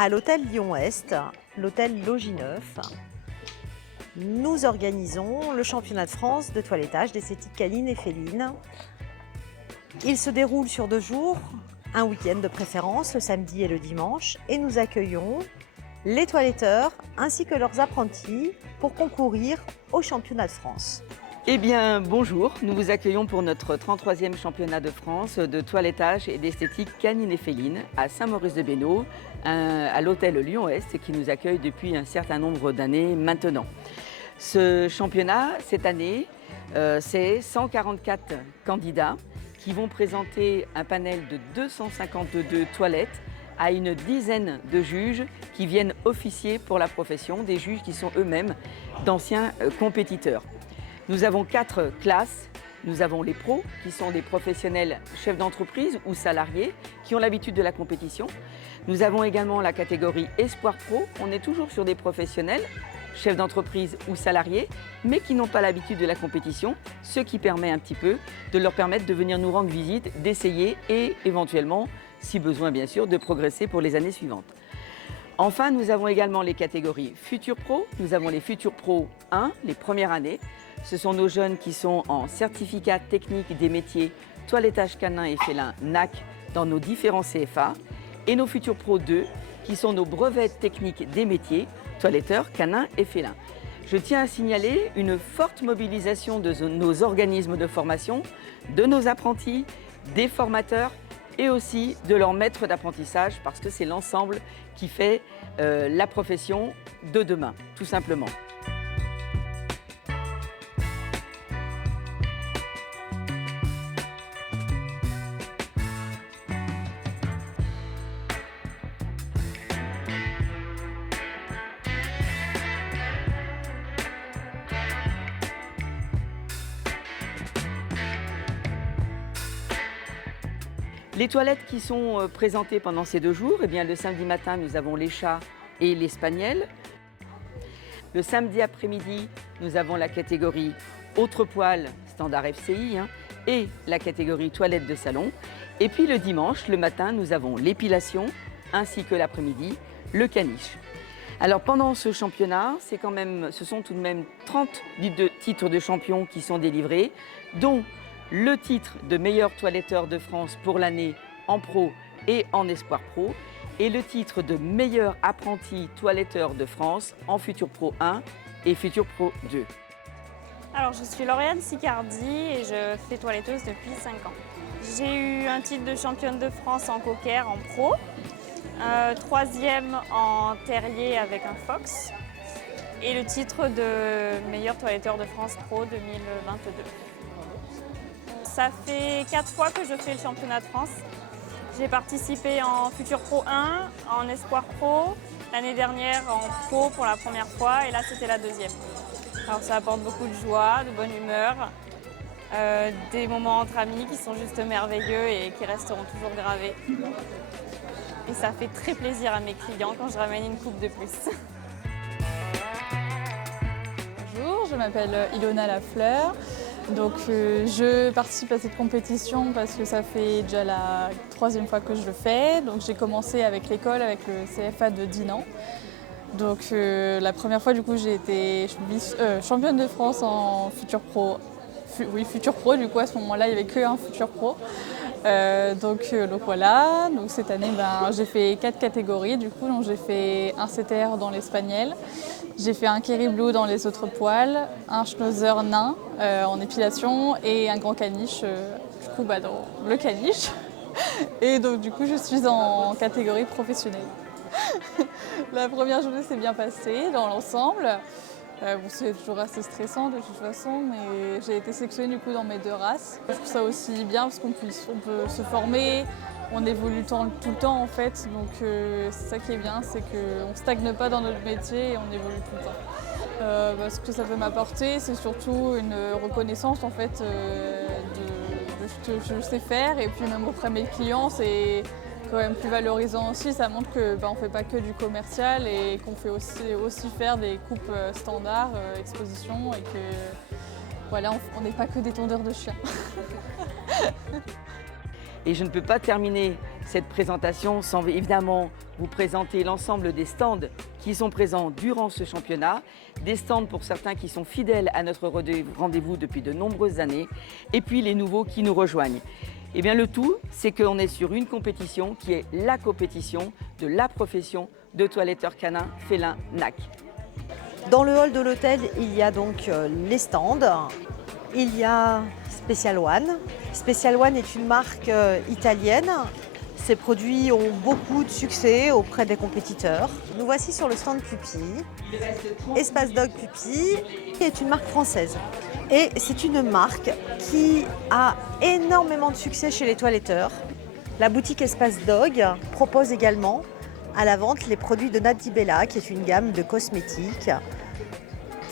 À l'hôtel Lyon-Est, l'hôtel Logis Neuf, nous organisons le championnat de France de toilettage d'esthétique canine et féline. Il se déroule sur 2 jours, un week-end de préférence, le samedi et le dimanche, et nous accueillons les toiletteurs ainsi que leurs apprentis pour concourir au championnat de France. Eh bien, bonjour, nous vous accueillons pour notre 33e championnat de France de toilettage et d'esthétique canine et féline à Saint-Maurice-de-Bénaud, à l'hôtel Lyon-Est qui nous accueille depuis un certain nombre d'années maintenant. Ce championnat, cette année, c'est 144 candidats qui vont présenter un panel de 252 toilettes à une dizaine de juges qui viennent officier pour la profession, des juges qui sont eux-mêmes d'anciens compétiteurs. Nous avons 4 classes. Nous avons les pros, qui sont des professionnels chefs d'entreprise ou salariés, qui ont l'habitude de la compétition. Nous avons également la catégorie Espoir Pro. On est toujours sur des professionnels, chefs d'entreprise ou salariés, mais qui n'ont pas l'habitude de la compétition, ce qui permet un petit peu de leur permettre de venir nous rendre visite, d'essayer et éventuellement, si besoin bien sûr, de progresser pour les années suivantes. Enfin, nous avons également les catégories Futur Pro. Nous avons les Futur Pro 1, les premières années. Ce sont nos jeunes qui sont en certificat technique des métiers toilettage canin et félin NAC dans nos différents CFA. Et nos Futur Pro 2, qui sont nos brevets techniques des métiers toiletteur canin et félin. Je tiens à signaler une forte mobilisation de nos organismes de formation, de nos apprentis, des formateurs et aussi de leurs maîtres d'apprentissage, parce que c'est l'ensemble qui fait la profession de demain, tout simplement. Les toilettes qui sont présentées pendant ces 2 jours, eh bien, le samedi matin, nous avons les chats et les spaniels. Le samedi après-midi, nous avons la catégorie autre poil standard FCI et la catégorie toilette de salon. Et puis le dimanche, le matin, nous avons l'épilation ainsi que l'après-midi, le caniche. Alors pendant ce championnat, ce sont tout de même 30 titres de champion qui sont délivrés, dont le titre de meilleur toiletteur de France pour l'année en pro et en espoir pro et le titre de meilleur apprenti toiletteur de France en Futur Pro 1 et Futur Pro 2. Alors je suis Lauriane Sicardi et je fais toiletteuse depuis 5 ans. J'ai eu un titre de championne de France en cocker en pro, 3e en terrier avec un fox et le titre de meilleur toiletteur de France pro 2022. Ça fait 4 fois que je fais le championnat de France. J'ai participé en Futur Pro 1, en Espoir Pro, l'année dernière en Pro pour la première fois et là c'était la 2e. Alors ça apporte beaucoup de joie, de bonne humeur, des moments entre amis qui sont juste merveilleux et qui resteront toujours gravés. Et ça fait très plaisir à mes clients quand je ramène une coupe de plus. Bonjour, je m'appelle Ilona Lafleur. Donc je participe à cette compétition parce que ça fait déjà la 3e fois que je le fais. Donc j'ai commencé avec l'école, avec le CFA de Dinan. Donc la première fois du coup j'ai été championne de France en Futur Pro. Futur Pro, du coup à ce moment-là il n'y avait qu'un Futur Pro. Donc voilà, donc cette année j'ai fait 4 catégories du coup, donc j'ai fait un CTR dans l'espagnol, j'ai fait un Kerry Blue dans les autres poils, un Schnauzer nain en épilation et un grand caniche du coup dans le caniche. Et donc du coup je suis en catégorie professionnelle. La première journée s'est bien passée dans l'ensemble. C'est toujours assez stressant de toute façon, mais j'ai été sélectionnée du coup dans mes 2 races. Je trouve ça aussi bien parce qu'on peut se former, on évolue tout le temps en fait, donc c'est ça qui est bien, c'est qu'on ne stagne pas dans notre métier et on évolue tout le temps. Ce que ça peut m'apporter, c'est surtout une reconnaissance en fait de ce que je sais faire et puis même auprès de mes clients, c'est quand même plus valorisant aussi, ça montre qu'on ne fait pas que du commercial et qu'on fait aussi faire des coupes standards, expositions et que voilà, on n'est pas que des tondeurs de chiens. Et je ne peux pas terminer cette présentation sans évidemment vous présenter l'ensemble des stands qui sont présents durant ce championnat, des stands pour certains qui sont fidèles à notre rendez-vous depuis de nombreuses années, et puis les nouveaux qui nous rejoignent. Eh bien, le tout, c'est qu'on est sur une compétition qui est la compétition de la profession de toiletteur canin félin NAC. Dans le hall de l'hôtel, il y a donc les stands. Il y a Special One. Special One est une marque italienne. Ces produits ont beaucoup de succès auprès des compétiteurs. Nous voici sur le stand Pupi. Espace Dog Pupi est une marque française. Et c'est une marque qui a énormément de succès chez les toiletteurs. La boutique Espace Dog propose également à la vente les produits de Nati Bella, qui est une gamme de cosmétiques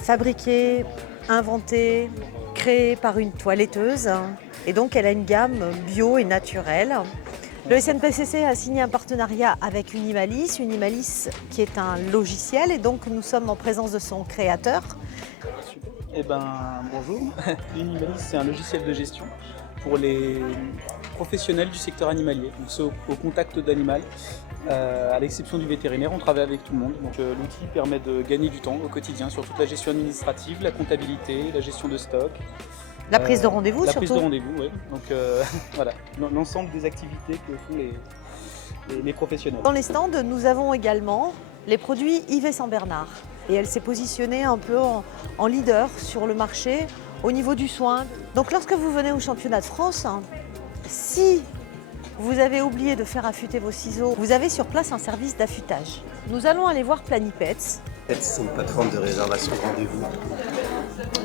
fabriquée, inventée, créée par une toiletteuse. Et donc elle a une gamme bio et naturelle. Le SNPCC a signé un partenariat avec Unimalis. Unimalis qui est un logiciel et donc nous sommes en présence de son créateur. Eh ben, bonjour. Unimalis, c'est un logiciel de gestion pour les professionnels du secteur animalier. Donc c'est au contact d'animal. À l'exception du vétérinaire, on travaille avec tout le monde. Donc l'outil permet de gagner du temps au quotidien sur toute la gestion administrative, la comptabilité, la gestion de stock. La prise de rendez-vous surtout. La prise de rendez-vous, oui. Donc voilà, l'ensemble des activités que font les professionnels. Dans les stands, nous avons également les produits Yves Saint Bernard. Et elle s'est positionnée un peu en leader sur le marché au niveau du soin. Donc lorsque vous venez au championnat de France, si vous avez oublié de faire affûter vos ciseaux, vous avez sur place un service d'affûtage. Nous allons aller voir Planipets. C'est une plateforme de réservation de rendez-vous.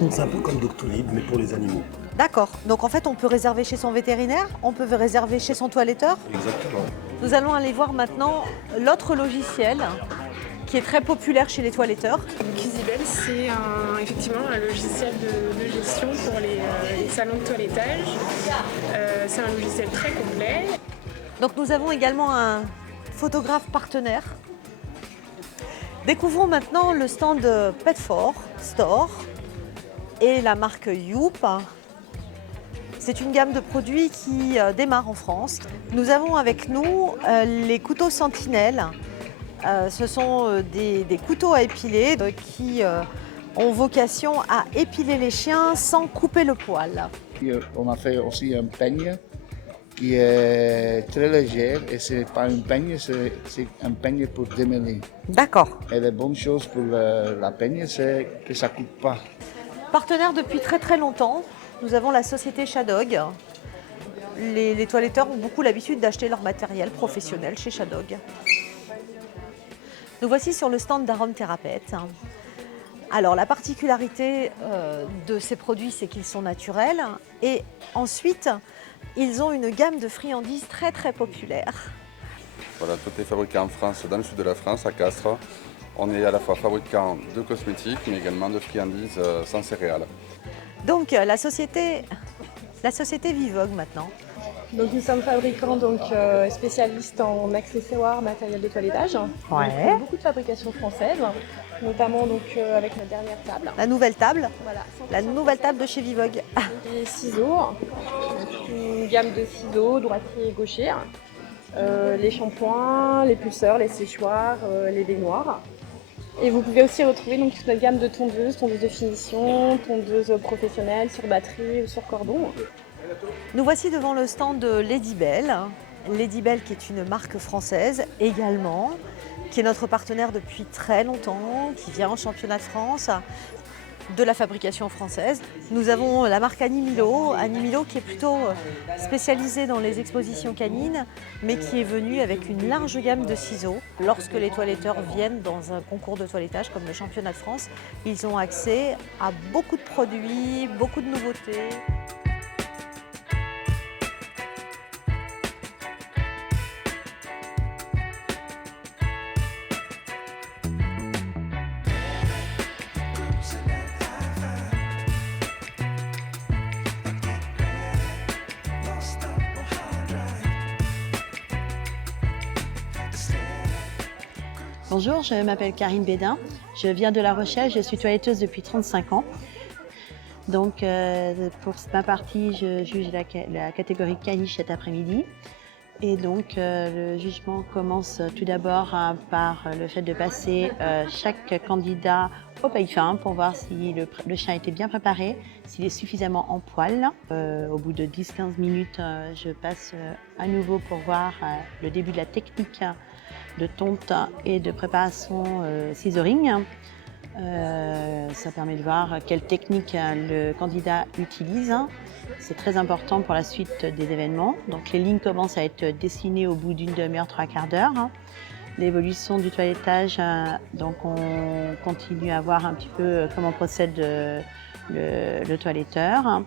C'est un peu comme Doctolib, mais pour les animaux. D'accord. Donc en fait, on peut réserver chez son vétérinaire, on peut réserver chez son toiletteur. Exactement. Nous allons aller voir maintenant l'autre logiciel qui est très populaire chez les toiletteurs. Cuisibel, c'est effectivement un logiciel de gestion pour les salons de toilettage. C'est un logiciel très complet. Donc nous avons également un photographe partenaire. Découvrons maintenant le stand Pet4 Store et la marque Youp. C'est une gamme de produits qui démarre en France. Nous avons avec nous les couteaux Sentinelle. Ce sont des couteaux à épiler qui ont vocation à épiler les chiens sans couper le poil. On a fait aussi un peigne qui est très léger et ce n'est pas un peigne, c'est un peigne pour démêler. D'accord. Et la bonne chose pour la peigne, c'est que ça ne coupe pas. Partenaire depuis très très longtemps, nous avons la société Shadog. Les toiletteurs ont beaucoup l'habitude d'acheter leur matériel professionnel chez Shadog. Nous voici sur le stand d'Arome Thérapeute. Alors la particularité de ces produits, c'est qu'ils sont naturels et ensuite ils ont une gamme de friandises très très populaire. Voilà, tout est fabriqué en France, dans le sud de la France, à Castres. On est à la fois fabricant de cosmétiques, mais également de friandises sans céréales. Donc la société Vivogue maintenant. Donc nous sommes fabricants spécialistes en accessoires, matériel de toilettage. Ouais. Donc, beaucoup de fabrication française, notamment avec notre dernière table. La nouvelle table. Voilà, La nouvelle table de chez Vivogue. Les ciseaux, une gamme de ciseaux droitier et gaucher, les shampoings, les pulseurs, les séchoirs, les baignoires. Et vous pouvez aussi retrouver toute notre gamme de tondeuses de finition, tondeuses professionnelles sur batterie ou sur cordon. Nous voici devant le stand de Ladybel. Ladybel qui est une marque française également, qui est notre partenaire depuis très longtemps, qui vient en championnat de France de la fabrication française. Nous avons la marque Animilo qui est plutôt spécialisée dans les expositions canines, mais qui est venue avec une large gamme de ciseaux. Lorsque les toiletteurs viennent dans un concours de toilettage comme le championnat de France, ils ont accès à beaucoup de produits, beaucoup de nouveautés. Bonjour, je m'appelle Karine Bédin, je viens de La Rochelle, je suis toiletteuse depuis 35 ans. Donc pour ma partie, je juge la catégorie caniche cet après-midi. Et donc le jugement commence tout d'abord par le fait de passer chaque candidat au paille fin pour voir si le chien était bien préparé, s'il est suffisamment en poil. Au bout de 10-15 minutes, je passe à nouveau pour voir le début de la technique de tonte et de préparation scissoring. Ça permet de voir quelle technique le candidat utilise. C'est très important pour la suite des événements. Donc les lignes commencent à être dessinées au bout d'une demi-heure, 3/4 d'heure. L'évolution du toilettage, donc on continue à voir un petit peu comment procède le toiletteur.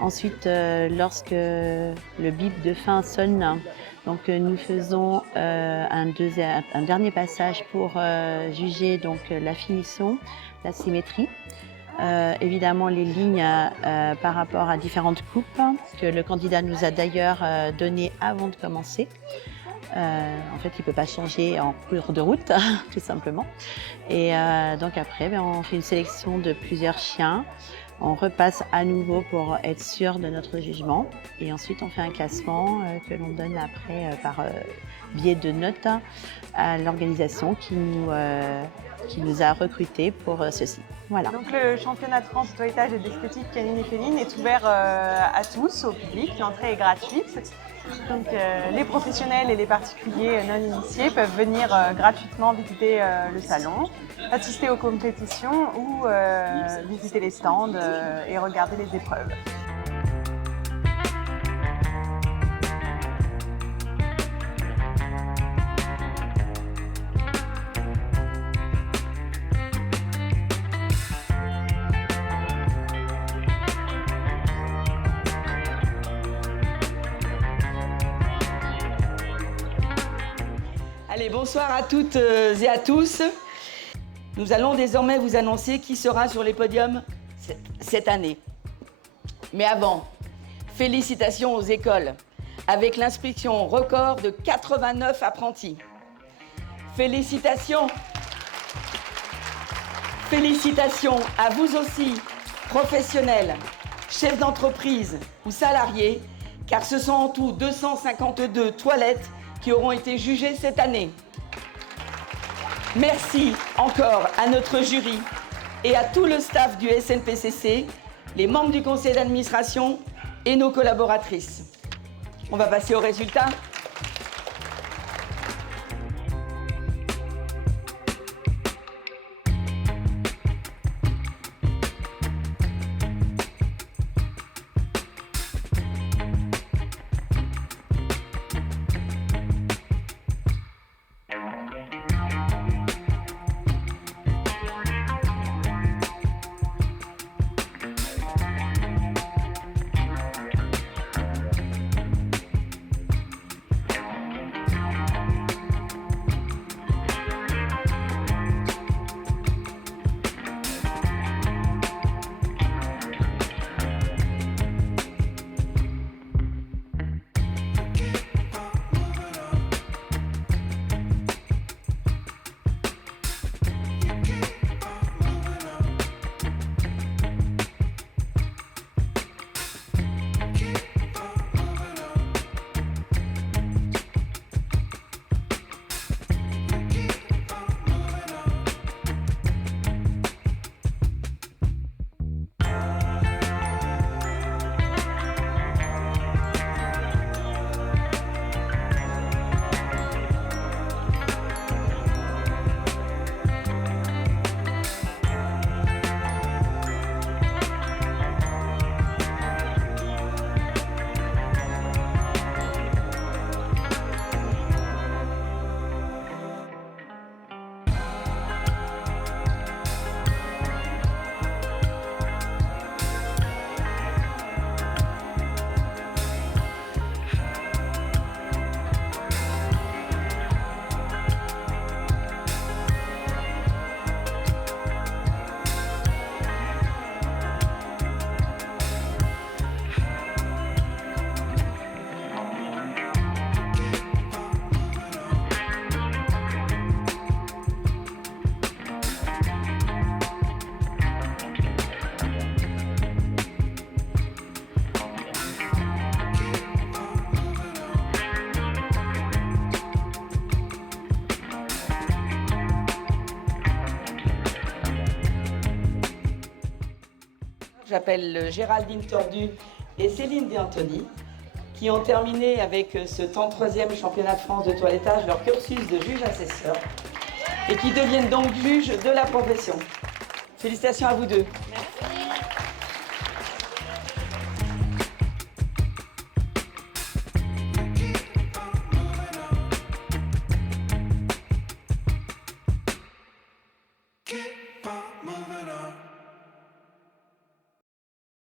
Ensuite, lorsque le bip de fin sonne, donc nous faisons un dernier passage pour juger donc la finition, la symétrie. Évidemment les lignes par rapport à différentes coupes que le candidat nous a d'ailleurs données avant de commencer. En fait, il ne peut pas changer en cours de route, tout simplement. Et donc après, on fait une sélection de plusieurs chiens. On repasse à nouveau pour être sûr de notre jugement. Et ensuite, on fait un classement que l'on donne après par biais de notes à l'organisation qui nous a recrutés pour ceci. Voilà. Donc le championnat de France de toilettage et d'esthétique canine et féline est ouvert à tous, au public. L'entrée est gratuite. Donc les professionnels et les particuliers non initiés peuvent venir gratuitement visiter le salon, assister aux compétitions ou visiter les stands et regarder les épreuves. Allez, bonsoir à toutes et à tous. Nous allons désormais vous annoncer qui sera sur les podiums cette année. Mais avant, félicitations aux écoles avec l'inscription record de 89 apprentis. Félicitations. Félicitations à vous aussi, professionnels, chefs d'entreprise ou salariés, car ce sont en tout 252 toilettes qui auront été jugées cette année. Merci encore à notre jury et à tout le staff du SNPCC, les membres du conseil d'administration et nos collaboratrices. On va passer aux résultats. J'appelle Géraldine Tordu et Céline D'Antoni, qui ont terminé avec ce 33e championnat de France de toilettage leur cursus de juge-assesseur et qui deviennent donc juges de la profession. Félicitations à vous deux.